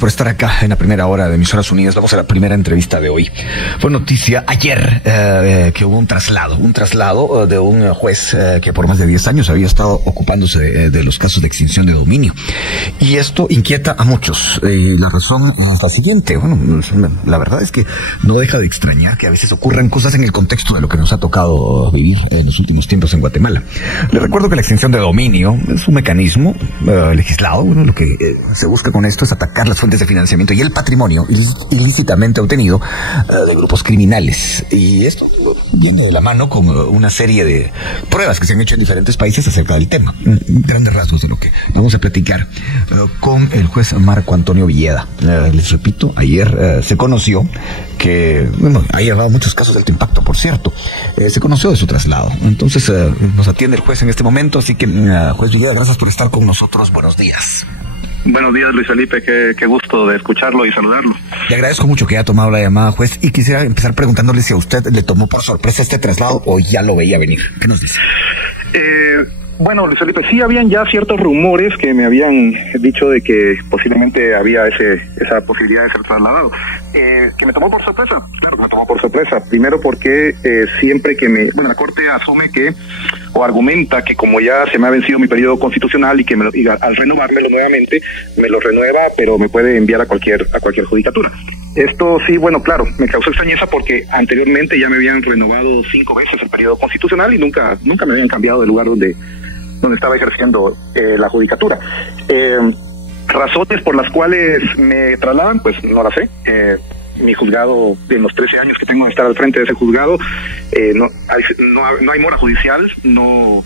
por estar acá en la primera hora de Emisoras Unidas. Vamos a la primera entrevista de hoy. Fue noticia ayer que hubo un traslado de un juez que por más de 10 años había estado ocupándose de los casos de extinción de dominio. Y esto inquieta a muchos. La razón es la siguiente. Bueno, la verdad es que no deja de extrañar que a veces ocurran cosas en el contexto de lo que nos ha tocado vivir en los últimos tiempos en Guatemala. Les recuerdo que la extinción de dominio es un mecanismo legislado. Bueno, lo que se busca con esto es atacar las fuentes de financiamiento y el patrimonio ilícitamente obtenido de grupos criminales. Y esto viene de la mano con una serie de pruebas que se han hecho en diferentes países acerca del tema. Grandes rasgos de lo que vamos a platicar con el juez Marco Antonio Villeda. Les repito, ayer se conoció que, bueno, ha llevado muchos casos de alto impacto, por cierto. Se conoció de su traslado. Entonces nos atiende el juez en este momento, así que juez Villeda, gracias por estar con nosotros. Buenos días. Buenos días, Luis Felipe, qué gusto de escucharlo y saludarlo. Le agradezco mucho que haya tomado la llamada, juez, y quisiera empezar preguntándole si a usted le tomó por sorpresa este traslado o ya lo veía venir. ¿Qué nos dice? Bueno, Luis Felipe, sí habían ya ciertos rumores que me habían dicho de que posiblemente había esa posibilidad de ser trasladado. ¿Que me tomó por sorpresa? Claro, me tomó por sorpresa. Primero porque siempre que la Corte asume que, o argumenta que como ya se me ha vencido mi periodo constitucional y que al renovármelo nuevamente, me lo renueva, pero me puede enviar a cualquier judicatura. Esto sí, bueno, claro, me causó extrañeza porque anteriormente ya me habían renovado 5 veces el periodo constitucional y nunca me habían cambiado del lugar donde estaba ejerciendo la judicatura. Razones por las cuales me trasladan, pues no las sé. Mi juzgado, en los 13 años que tengo de estar al frente de ese juzgado, no hay mora judicial, no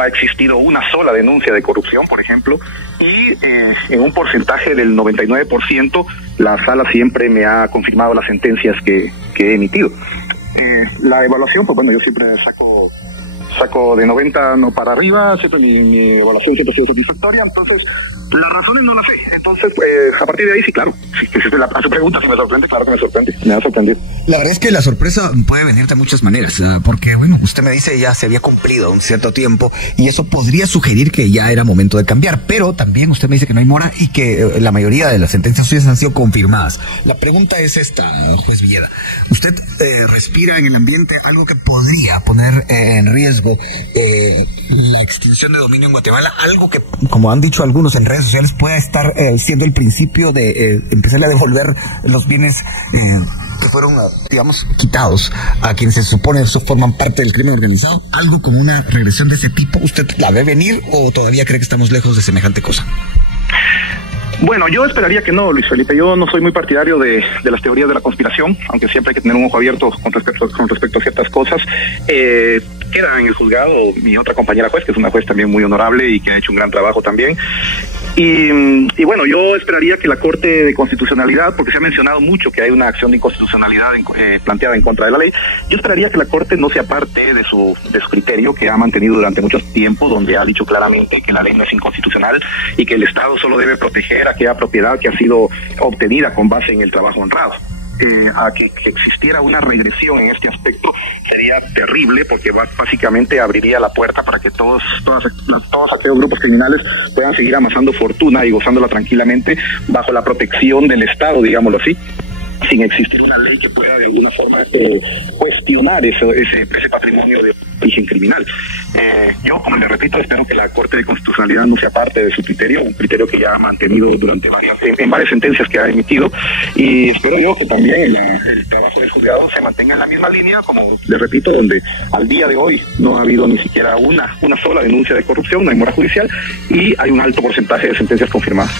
ha existido una sola denuncia de corrupción, por ejemplo, y en un porcentaje del 99%, la sala siempre me ha confirmado las sentencias que he emitido. La evaluación, pues bueno, yo siempre saco de 90 no para arriba, siempre mi evaluación siempre ha sido satisfactoria, entonces las razones no las sé. Entonces, a partir de ahí sí, claro, a su pregunta, si me sorprende, claro que me sorprende, me ha sorprendido. La verdad es que la sorpresa puede venir de muchas maneras, porque bueno, usted me dice ya se había cumplido un cierto tiempo y eso podría sugerir que ya era momento de cambiar, pero también usted me dice que no hay mora y que la mayoría de las sentencias suyas han sido confirmadas. La pregunta es esta, juez Villeda. ¿Usted respira en el ambiente algo que podría poner en riesgo la extinción de dominio en Guatemala? Algo que, como han dicho algunos en redes sociales, pueda estar siendo el principio de empezar a devolver los bienes que fueron, digamos, quitados a quienes se supone forman parte del crimen organizado. ¿Algo como una regresión de ese tipo usted la ve venir o todavía cree que estamos lejos de semejante cosa? Bueno, yo esperaría que no, Luis Felipe. Yo no soy muy partidario de las teorías de la conspiración, aunque siempre hay que tener un ojo abierto con respecto a ciertas cosas. Queda en el juzgado mi otra compañera juez, que es una juez también muy honorable y que ha hecho un gran trabajo también. Y bueno, yo esperaría que la Corte de Constitucionalidad, porque se ha mencionado mucho que hay una acción de inconstitucionalidad planteada en contra de la ley, yo esperaría que la Corte no se aparte de su criterio que ha mantenido durante mucho tiempo, donde ha dicho claramente que la ley no es inconstitucional y que el Estado solo debe proteger aquella propiedad que ha sido obtenida con base en el trabajo honrado. A que existiera una regresión en este aspecto sería terrible, porque básicamente abriría la puerta para que todos aquellos grupos criminales puedan seguir amasando fortuna y gozándola tranquilamente bajo la protección del Estado, digámoslo así, sin existir una ley que pueda de alguna forma cuestionar ese patrimonio de origen criminal. Yo, como le repito, espero que la Corte de Constitucionalidad no se aparte de su criterio, un criterio que ya ha mantenido durante varias sentencias que ha emitido, y espero yo que también el trabajo del juzgado se mantenga en la misma línea, como le repito, donde al día de hoy no ha habido ni siquiera una sola denuncia de corrupción, no hay mora judicial y hay un alto porcentaje de sentencias confirmadas.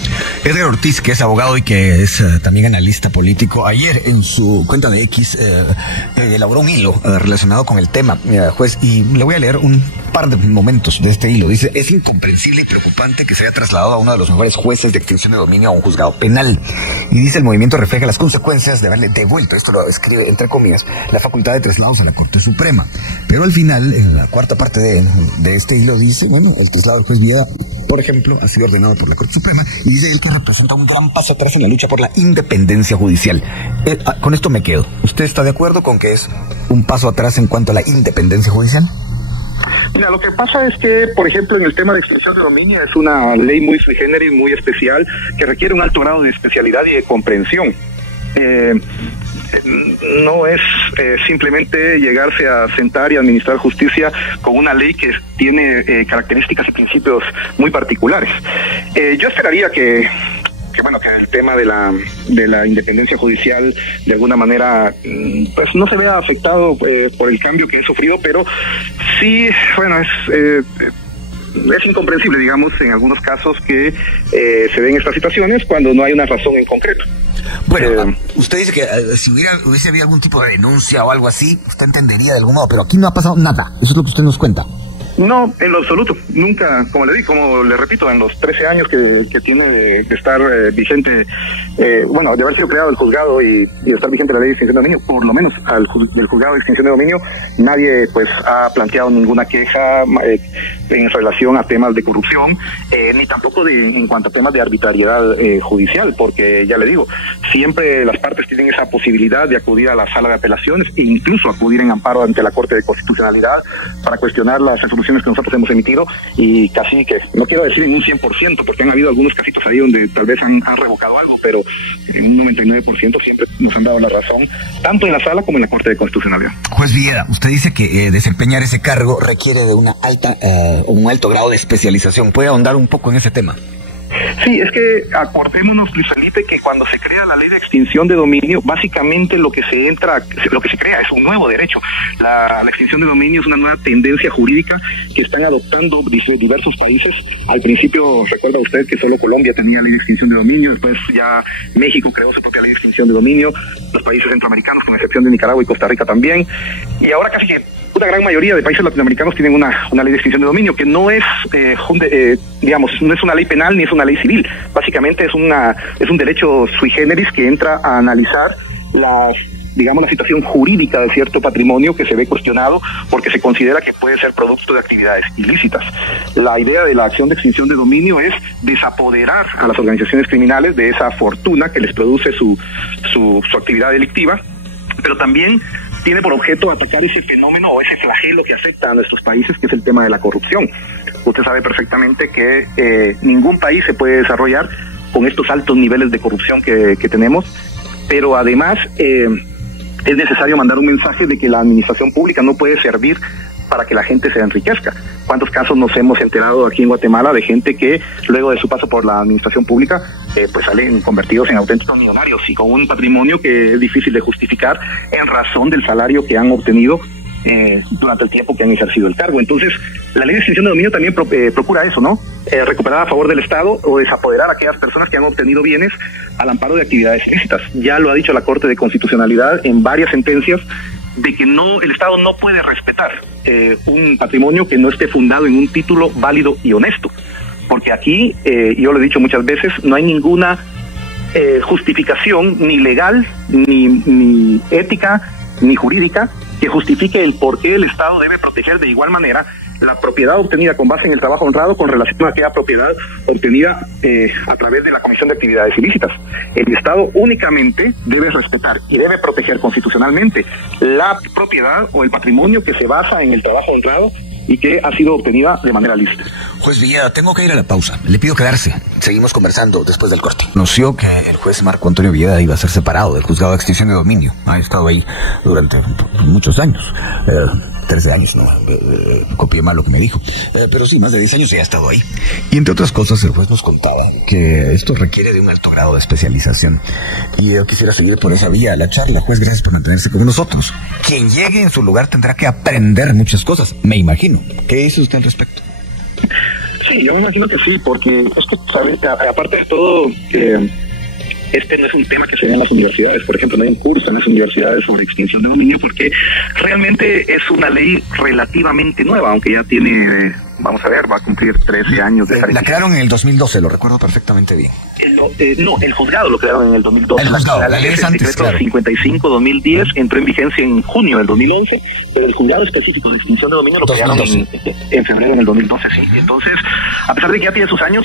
Edgar Ortiz, que es abogado y que es también analista político, ayer en su cuenta de X elaboró un hilo relacionado con el tema, juez, y le voy a leer un par de momentos de este hilo. Dice: es incomprensible y preocupante que se haya trasladado a uno de los mejores jueces de extinción de dominio a un juzgado penal. Y dice: el movimiento refleja las consecuencias de haberle devuelto, esto lo escribe entre comillas, la facultad de traslados a la Corte Suprema. Pero al final, en la cuarta parte de este hilo dice, bueno, el traslado del juez Villeda, por ejemplo, ha sido ordenado por la Corte Suprema, y dice él que representa un gran paso atrás en la lucha por la independencia judicial. Con esto me quedo. ¿Usted está de acuerdo con que es un paso atrás en cuanto a la independencia judicial? Mira, lo que pasa es que, por ejemplo, en el tema de extinción de dominio es una ley muy sui generis, muy especial, que requiere un alto grado de especialidad y de comprensión. No es simplemente llegarse a sentar y administrar justicia con una ley que tiene características y principios muy particulares. Yo esperaría que el tema de la independencia judicial de alguna manera pues no se vea afectado por el cambio que he sufrido, pero sí, es incomprensible, digamos, en algunos casos que se den estas situaciones cuando no hay una razón en concreto. Bueno, usted dice que si hubiese habido algún tipo de denuncia o algo así, usted entendería de algún modo, pero aquí no ha pasado nada. Eso es lo que usted nos cuenta. No, en lo absoluto. Nunca, como le repito, en los 13 años que tiene de estar vigente, de haber sido creado el juzgado y estar vigente la ley de extinción de dominio, por lo menos del juzgado de extinción de dominio, nadie pues ha planteado ninguna queja en relación a temas de corrupción, ni tampoco en cuanto a temas de arbitrariedad judicial, porque ya le digo, siempre las partes tienen esa posibilidad de acudir a la sala de apelaciones e incluso acudir en amparo ante la Corte de Constitucionalidad para cuestionar las resoluciones que nosotros hemos emitido, y casi que, no quiero decir en un 100%, porque han habido algunos casitos ahí donde tal vez han revocado algo, pero en un 99% siempre nos han dado la razón, tanto en la sala como en la Corte de Constitucionalidad. Juez Villeda, usted dice que desempeñar ese cargo requiere de un alto grado de especialización. ¿Puede ahondar un poco en ese tema? Sí, es que acordémonos, Luis Felipe, que cuando se crea la ley de extinción de dominio, básicamente lo que se crea es un nuevo derecho. La extinción de dominio es una nueva tendencia jurídica que están adoptando diversos países. Al principio, recuerda usted que solo Colombia tenía ley de extinción de dominio, después ya México creó su propia ley de extinción de dominio, los países centroamericanos, con excepción de Nicaragua y Costa Rica también, y ahora casi que una gran mayoría de países latinoamericanos tienen una ley de extinción de dominio que no es, no es una ley penal ni es una ley civil. Básicamente es un derecho sui generis que entra a analizar la situación jurídica de cierto patrimonio que se ve cuestionado porque se considera que puede ser producto de actividades ilícitas. La idea de la acción de extinción de dominio es desapoderar a las organizaciones criminales de esa fortuna que les produce su actividad delictiva, pero también tiene por objeto atacar ese fenómeno o ese flagelo que afecta a nuestros países, que es el tema de la corrupción. Usted sabe perfectamente que ningún país se puede desarrollar con estos altos niveles de corrupción que tenemos, pero además es necesario mandar un mensaje de que la administración pública no puede servir para que la gente se enriquezca. ¿Cuántos casos nos hemos enterado aquí en Guatemala de gente que luego de su paso por la administración pública pues salen convertidos en auténticos millonarios y con un patrimonio que es difícil de justificar en razón del salario que han obtenido durante el tiempo que han ejercido el cargo? Entonces, la ley de extinción de dominio también procura eso, ¿no? Recuperar a favor del Estado o desapoderar a aquellas personas que han obtenido bienes al amparo de actividades ilícitas. Ya lo ha dicho la Corte de Constitucionalidad en varias sentencias, de que el Estado no puede respetar un patrimonio que no esté fundado en un título válido y honesto. Porque aquí, yo lo he dicho muchas veces, no hay ninguna justificación ni legal, ni ética, ni jurídica que justifique el por qué el Estado debe proteger de igual manera la propiedad obtenida con base en el trabajo honrado con relación a aquella propiedad obtenida a través de la comisión de actividades ilícitas. El Estado únicamente debe respetar y debe proteger constitucionalmente la propiedad o el patrimonio que se basa en el trabajo honrado y que ha sido obtenida de manera lícita. Juez Villeda, tengo que ir a la pausa. Le pido quedarse. Seguimos conversando después del corte. Conoció que el juez Marco Antonio Villeda iba a ser separado del juzgado de extinción de dominio. Ha estado ahí durante muchos años. 13 años, no, copié mal lo que me dijo. Pero sí, más de 10 años ya ha estado ahí. Y entre otras cosas, el juez nos contaba que esto requiere de un alto grado de especialización. Y yo quisiera seguir por esa vía la charla. Juez, gracias por mantenerse con nosotros. Quien llegue en su lugar tendrá que aprender muchas cosas, me imagino. ¿Qué dice usted al respecto? Sí, yo me imagino que sí, porque es que, ¿sabes? Aparte de todo, este no es un tema que se ve en las universidades. Por ejemplo, no hay un curso en las universidades sobre extinción de dominio porque realmente es una ley relativamente nueva, aunque ya tiene vamos a ver, va a cumplir 13 años de estar. La crearon en el 2012, lo recuerdo perfectamente bien. No, el juzgado lo crearon en el 2012. El juzgado, la ley es antes, claro. 55-2010 entró en vigencia en junio del 2011, pero el juzgado específico de extinción de dominio lo crearon en febrero del 2012, sí. Entonces, a pesar de que ya tiene sus años,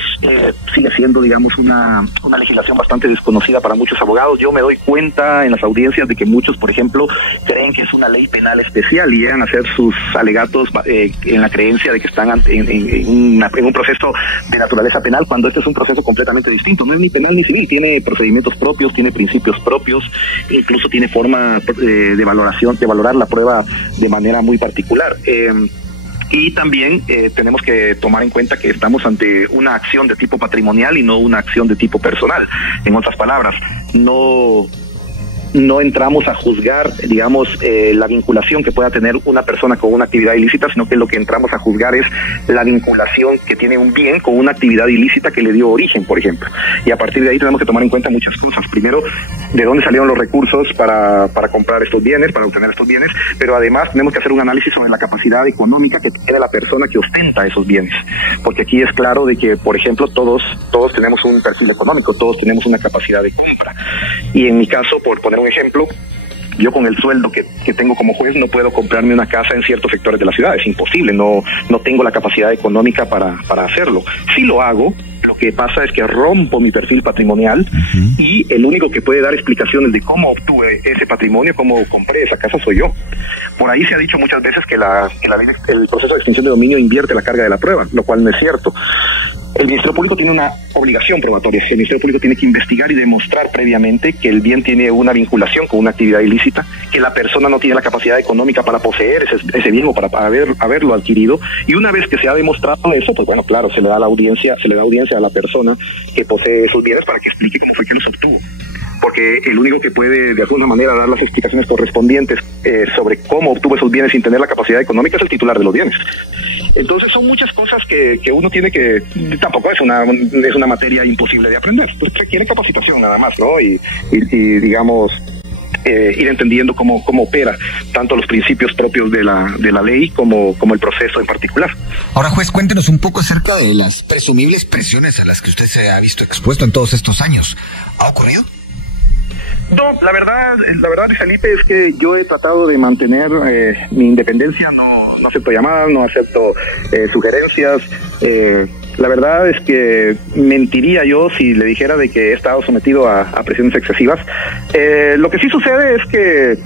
sigue siendo, digamos, una legislación bastante desconocida para muchos abogados. Yo me doy cuenta en las audiencias de que muchos, por ejemplo, creen que es una ley penal especial y llegan a hacer sus alegatos en la creencia de que están en un proceso de naturaleza penal, cuando este es un proceso completamente distinto. No es ni penal ni civil, tiene procedimientos propios, tiene principios propios, incluso tiene forma de valoración, de valorar la prueba de manera muy particular. Y también tenemos que tomar en cuenta que estamos ante una acción de tipo patrimonial y no una acción de tipo personal. En otras palabras, no entramos a juzgar, digamos, la vinculación que pueda tener una persona con una actividad ilícita, sino que lo que entramos a juzgar es la vinculación que tiene un bien con una actividad ilícita que le dio origen, por ejemplo. Y a partir de ahí tenemos que tomar en cuenta muchas cosas. Primero, de dónde salieron los recursos para comprar estos bienes, para obtener estos bienes, pero además tenemos que hacer un análisis sobre la capacidad económica que tiene la persona que ostenta esos bienes. Porque aquí es claro de que, por ejemplo, todos tenemos un perfil económico, todos tenemos una capacidad de compra. Y en mi caso, por poner un ejemplo, yo con el sueldo que tengo como juez no puedo comprarme una casa en ciertos sectores de la ciudad, es imposible, no tengo la capacidad económica para hacerlo. Si lo hago, lo que pasa es que rompo mi perfil patrimonial y el único que puede dar explicaciones de cómo obtuve ese patrimonio, cómo compré esa casa, soy yo. Por ahí se ha dicho muchas veces que el proceso de extinción de dominio invierte la carga de la prueba, lo cual no es cierto. El Ministerio Público tiene una obligación probatoria. El Ministerio Público tiene que investigar y demostrar previamente que el bien tiene una vinculación con una actividad ilícita, que la persona no tiene la capacidad económica para poseer ese bien o para haberlo adquirido. Y una vez que se ha demostrado eso, pues bueno, claro, se le da audiencia a la persona que posee esos bienes para que explique cómo fue que los obtuvo. Porque el único que puede de alguna manera dar las explicaciones correspondientes sobre cómo obtuvo esos bienes sin tener la capacidad económica es el titular de los bienes. Entonces son muchas cosas que uno tiene que, tampoco es una materia imposible de aprender, pues requiere capacitación nada más, ¿no? Y digamos, ir entendiendo cómo opera tanto los principios propios de la ley como el proceso en particular. Ahora, juez, cuéntenos un poco acerca de las presumibles presiones a las que usted se ha visto expuesto en todos estos años. ¿Ha ocurrido? No, la verdad, Felipe, es que yo he tratado de mantener mi independencia, no acepto llamadas, no acepto sugerencias. La verdad es que mentiría yo si le dijera de que he estado sometido a presiones excesivas. Lo que sí sucede es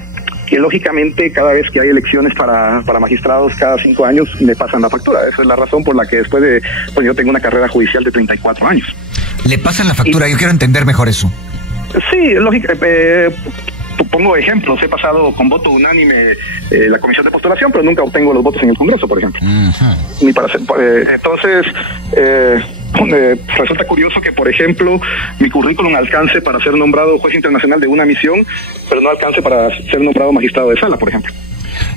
que lógicamente cada vez que hay elecciones para magistrados cada 5 años me pasan la factura. Esa es la razón por la que después pues yo tengo una carrera judicial de 34 años. ¿Le pasan la factura? Yo quiero entender mejor eso. Sí, lógico. Pongo ejemplos. He pasado con voto unánime la comisión de postulación, pero nunca obtengo los votos en el Congreso, por ejemplo. Ni para hacer, entonces, resulta curioso que, por ejemplo, mi currículum alcance para ser nombrado juez internacional de una misión, pero no alcance para ser nombrado magistrado de sala, por ejemplo.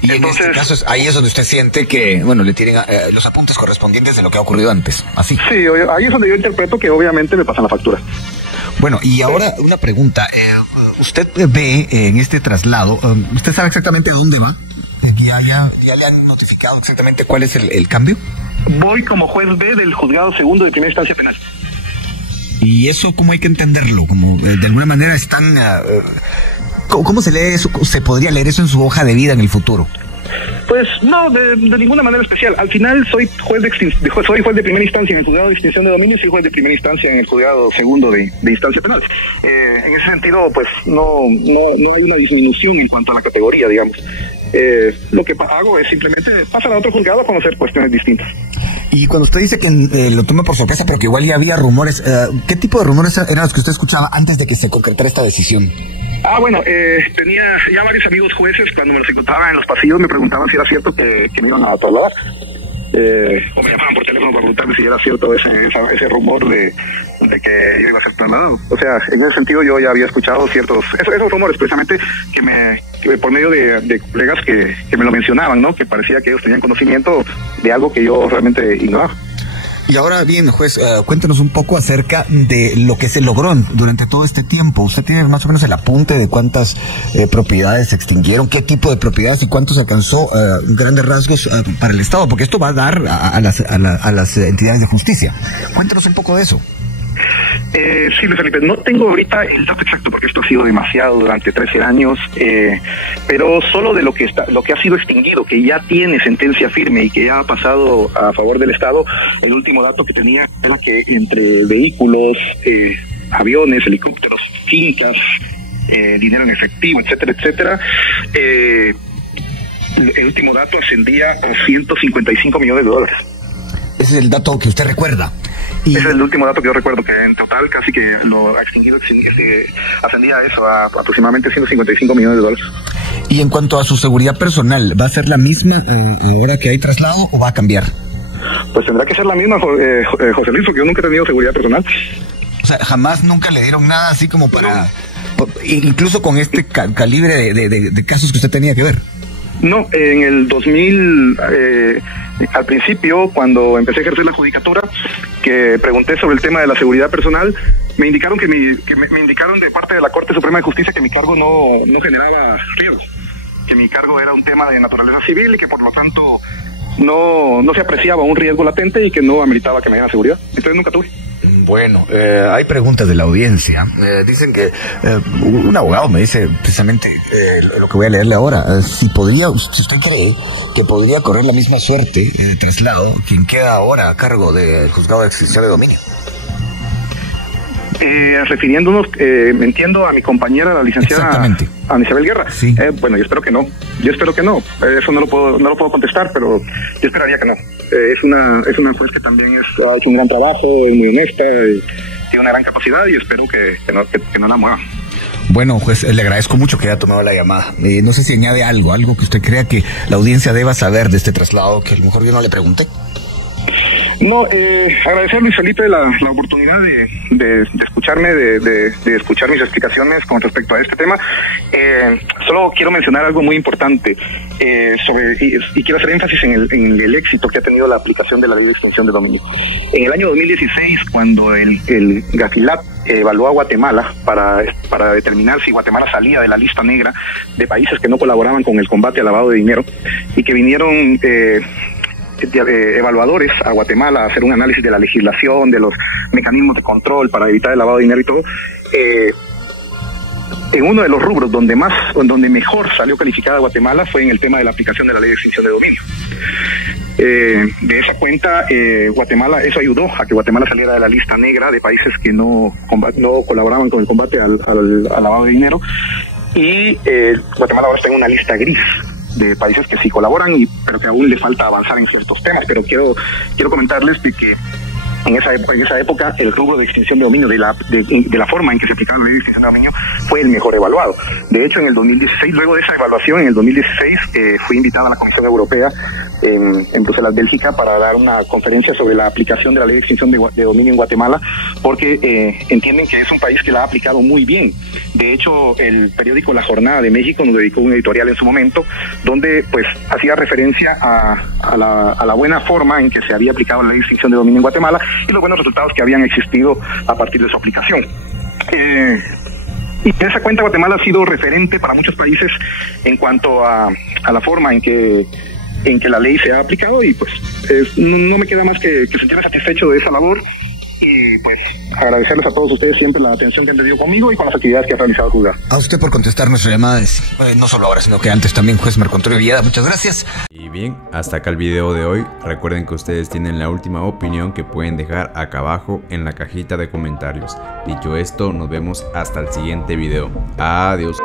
Y entonces, en este caso, ahí es donde usted siente que, bueno, le tienen los apuntes correspondientes de lo que ha ocurrido antes, así. Sí, ahí es donde yo interpreto que obviamente me pasan la factura. Bueno, y ahora una pregunta. ¿Usted ve en este traslado, usted sabe exactamente a dónde va? ¿Ya le han notificado exactamente cuál es el cambio? Voy como juez B del juzgado segundo de primera instancia penal. ¿Y eso cómo hay que entenderlo? Como de alguna manera están... ¿Cómo se lee eso? ¿Se podría leer eso en su hoja de vida en el futuro? Pues no, de ninguna manera especial. Al final soy juez de primera instancia en el juzgado de extinción de dominio y soy juez de primera instancia en el juzgado segundo de instancia penal. En ese sentido, pues no hay una disminución en cuanto a la categoría, digamos. Lo que hago es simplemente pasar a otro juzgado a conocer cuestiones distintas. Y cuando usted dice que lo toma por sorpresa, pero que igual ya había rumores, ¿qué tipo de rumores eran los que usted escuchaba antes de que se concretara esta decisión? Bueno, tenía ya varios amigos jueces, cuando me los encontraba en los pasillos me preguntaban si era cierto que me iban a trasladar. O me llamaban por teléfono para preguntarme si era cierto ese rumor de que yo iba a ser trasladado. O sea, en ese sentido yo ya había escuchado esos rumores precisamente que por medio de colegas que me lo mencionaban, ¿no? Que parecía que ellos tenían conocimiento de algo que yo realmente ignoraba. Y ahora bien, juez, cuéntanos un poco acerca de lo que se logró durante todo este tiempo. ¿Usted tiene más o menos el apunte de cuántas propiedades se extinguieron, qué tipo de propiedades y cuánto se alcanzó, grandes rasgos, para el Estado? Porque esto va a dar a las entidades de justicia. Cuéntanos un poco de eso. Sí, Luis Felipe, no tengo ahorita el dato exacto porque esto ha sido demasiado durante 13 años, pero solo de lo que ha sido extinguido, que ya tiene sentencia firme y que ya ha pasado a favor del Estado, el último dato que tenía era que entre vehículos, aviones, helicópteros, fincas, dinero en efectivo, etcétera, etcétera, el último dato ascendía a $155 millones. Ese es el dato que usted recuerda. Ese es el último dato que yo recuerdo, que en total casi que lo extinguido ascendía a eso, a aproximadamente $155 millones. Y en cuanto a su seguridad personal, ¿va a ser la misma ahora que hay traslado o va a cambiar? Pues tendrá que ser la misma, José Luis, porque yo nunca he tenido seguridad personal. O sea, jamás nunca le dieron nada así como para... Incluso con este calibre de casos que usted tenía que ver. No, en el 2000, al principio, cuando empecé a ejercer la judicatura, que pregunté sobre el tema de la seguridad personal, me indicaron me indicaron de parte de la Corte Suprema de Justicia que mi cargo no generaba riesgos, que mi cargo era un tema de naturaleza civil y que por lo tanto no se apreciaba un riesgo latente y que no ameritaba que me diera seguridad. Entonces nunca tuve. Bueno, hay preguntas de la audiencia. Dicen que un abogado me dice precisamente lo que voy a leerle ahora. Si usted cree que podría correr la misma suerte de traslado quien queda ahora a cargo del juzgado de extinción de dominio. Refiriéndonos, entiendo, a mi compañera, la licenciada Ana Isabel Guerra. Sí. Bueno, yo espero que no. Eso no lo puedo contestar, pero yo esperaría que no. Es una juez que también ha hecho un gran trabajo, muy honesta, tiene una gran capacidad y espero que no la mueva. Bueno, juez, le agradezco mucho que haya tomado la llamada. No sé si añade algo que usted crea que la audiencia deba saber de este traslado, que a lo mejor yo no le pregunté. No, agradecer a Luis Felipe la oportunidad de escucharme, de escuchar mis explicaciones con respecto a este tema. Solo quiero mencionar algo muy importante y quiero hacer énfasis en el éxito que ha tenido la aplicación de la ley de extinción de dominio. En el año 2016, cuando el GAFILAT evaluó a Guatemala para determinar si Guatemala salía de la lista negra de países que no colaboraban con el combate al lavado de dinero y que vinieron evaluadores a Guatemala a hacer un análisis de la legislación, de los mecanismos de control para evitar el lavado de dinero y todo, en uno de los rubros donde mejor salió calificada Guatemala fue en el tema de la aplicación de la ley de extinción de dominio. De esa cuenta, Guatemala, eso ayudó a que Guatemala saliera de la lista negra de países que no colaboraban con el combate al lavado de dinero, y Guatemala ahora está en una lista gris de países que sí colaboran, pero que aún le falta avanzar en ciertos temas. Pero quiero comentarles de que en esa época el rubro de extinción de dominio, de la forma en que se aplicaba la ley de extinción de dominio, fue el mejor evaluado. De hecho, en el 2016, luego de esa evaluación, en el 2016, fui invitada a la Comisión Europea en Bruselas, Bélgica, para dar una conferencia sobre la aplicación de la ley de extinción de dominio en Guatemala, porque entienden que es un país que la ha aplicado muy bien. De hecho, el periódico La Jornada de México nos dedicó un editorial en su momento, donde pues hacía referencia a la buena forma en que se había aplicado la ley de extinción de dominio en Guatemala y los buenos resultados que habían existido a partir de su aplicación. Y en esa cuenta Guatemala ha sido referente para muchos países en cuanto a la forma en que la ley se ha aplicado, y pues no me queda más que sentirme satisfecho de esa labor y pues agradecerles a todos ustedes siempre la atención que han tenido conmigo y con las actividades que ha realizado el juzgado. A usted por contestar nuestra llamada, no solo ahora, sino que antes también, juez Marco Antonio Villada. Muchas gracias. Y bien, hasta acá el video de hoy. Recuerden que ustedes tienen la última opinión que pueden dejar acá abajo en la cajita de comentarios. Dicho esto, nos vemos hasta el siguiente video. Adiós.